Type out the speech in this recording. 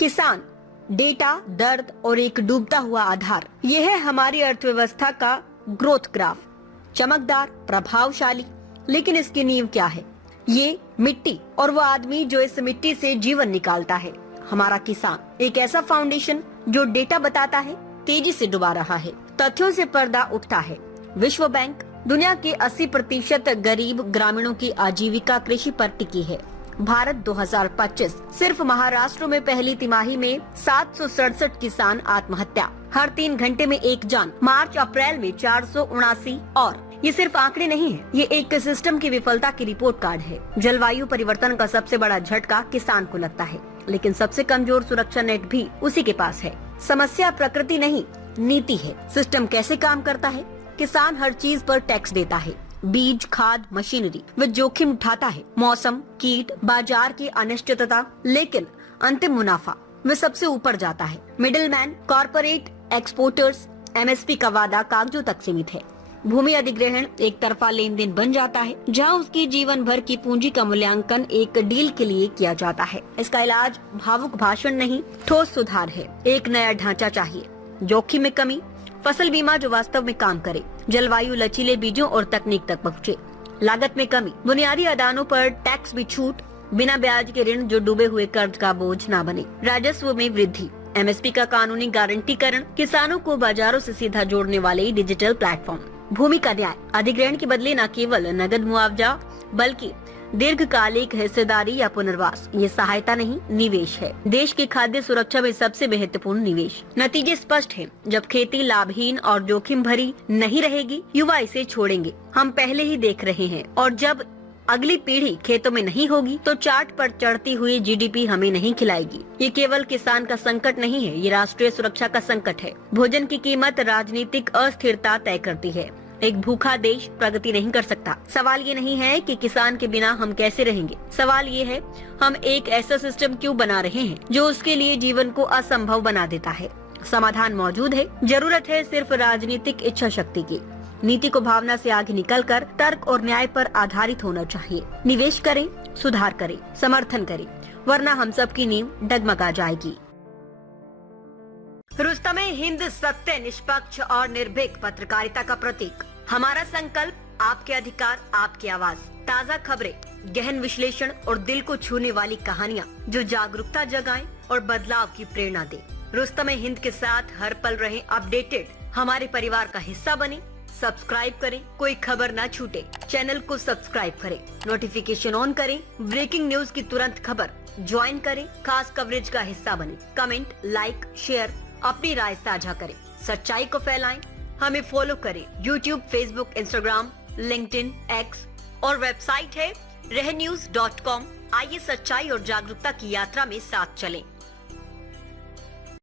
किसान, डेटा, दर्द और एक डूबता हुआ आधार, यह है हमारी अर्थव्यवस्था का ग्रोथ ग्राफ। चमकदार, प्रभावशाली, लेकिन इसकी नींव क्या है? ये मिट्टी और वो आदमी जो इस मिट्टी से जीवन निकालता है, हमारा किसान। एक ऐसा फाउंडेशन जो डेटा बताता है तेजी से डुबा रहा है, तथ्यों से पर्दा उठता है। विश्व बैंक, दुनिया के 80% गरीब ग्रामीणों की आजीविका कृषि पर टिकी है। भारत 2025, सिर्फ महाराष्ट्र में पहली तिमाही में 767 किसान आत्महत्या, हर 3 घंटे में एक जान। मार्च अप्रैल में 479। और ये सिर्फ आंकड़े नहीं है, ये एक सिस्टम की विफलता की रिपोर्ट कार्ड है। जलवायु परिवर्तन का सबसे बड़ा झटका किसान को लगता है, लेकिन सबसे कमजोर सुरक्षा नेट भी उसी के पास है। समस्या प्रकृति नहीं, नीति है। सिस्टम कैसे काम करता है? किसान हर चीज पर टैक्स देता है, बीज, खाद, मशीनरी। वह जोखिम उठाता है, मौसम, कीट, बाजार की अनिश्चितता, लेकिन अंतिम मुनाफा वह सबसे ऊपर जाता है। मिडिलमैन, कॉर्पोरेट, एक्सपोर्टर्स, एमएसपी का वादा कागजों तक सीमित है। भूमि अधिग्रहण एक तरफा लेन देन बन जाता है, जहां उसकी जीवन भर की पूंजी का मूल्यांकन एक डील के लिए किया जाता है। इसका इलाज भावुक भाषण नहीं, ठोस सुधार है। एक नया ढांचा चाहिए, जोखिम में कमी, फसल बीमा जो वास्तव में काम करे, जलवायु लचीले बीजों और तकनीक तक पहुँचे, लागत में कमी, बुनियादी आदानों पर टैक्स भी छूट, बिना ब्याज के ऋण जो डूबे हुए कर्ज का बोझ न बने, राजस्व में वृद्धि, एमएसपी का कानूनी गारंटीकरण, किसानों को बाजारों से सीधा जोड़ने वाले डिजिटल प्लेटफॉर्म, भूमि का न्याय, अधिग्रहण के बदले न केवल नगद मुआवजा बल्कि दीर्घकालिक हिस्सेदारी या पुनर्वास। ये सहायता नहीं, निवेश है। देश की खाद्य सुरक्षा में सबसे महत्वपूर्ण निवेश। नतीजे स्पष्ट हैं। जब खेती लाभहीन और जोखिम भरी नहीं रहेगी, युवा इसे छोड़ेंगे। हम पहले ही देख रहे हैं। और जब अगली पीढ़ी खेतों में नहीं होगी, तो चार्ट पर चढ़ती हुई जीडीपी हमें नहीं खिलाएगी। ये केवल किसान का संकट नहीं है, ये राष्ट्रीय सुरक्षा का संकट है। भोजन की कीमत राजनीतिक अस्थिरता तय करती है। एक भूखा देश प्रगति नहीं कर सकता। सवाल ये नहीं है कि किसान के बिना हम कैसे रहेंगे, सवाल ये है हम एक ऐसा सिस्टम क्यों बना रहे हैं जो उसके लिए जीवन को असंभव बना देता है। समाधान मौजूद है, जरूरत है सिर्फ राजनीतिक इच्छा शक्ति की। नीति को भावना से आगे निकलकर तर्क और न्याय पर आधारित होना चाहिए। निवेश करें, सुधार करें, समर्थन करें, वरना हम सबकी नींव डगमगा जाएगी। रुस्तमे हिंद सत्य, निष्पक्ष और निर्भीक पत्रकारिता का प्रतीक। हमारा संकल्प, आपके अधिकार, आपकी आवाज। ताज़ा खबरें, गहन विश्लेषण और दिल को छूने वाली कहानियाँ जो जागरूकता जगाएं और बदलाव की प्रेरणा दे। रुस्तमे हिंद के साथ हर पल रहें अपडेटेड। हमारे परिवार का हिस्सा बने। सब्सक्राइब करें, कोई खबर ना छूटे। चैनल को सब्सक्राइब करें, नोटिफिकेशन ऑन करें, ब्रेकिंग न्यूज की तुरंत खबर ज्वाइन करें, खास कवरेज का हिस्सा बने। कमेंट, लाइक, शेयर, अपनी राय साझा करें, सच्चाई को फैलाएं। हमें फॉलो करें, YouTube, Facebook, Instagram, LinkedIn, X और वेबसाइट है रहnews.com। आइए सच्चाई और जागरूकता की यात्रा में साथ चलें।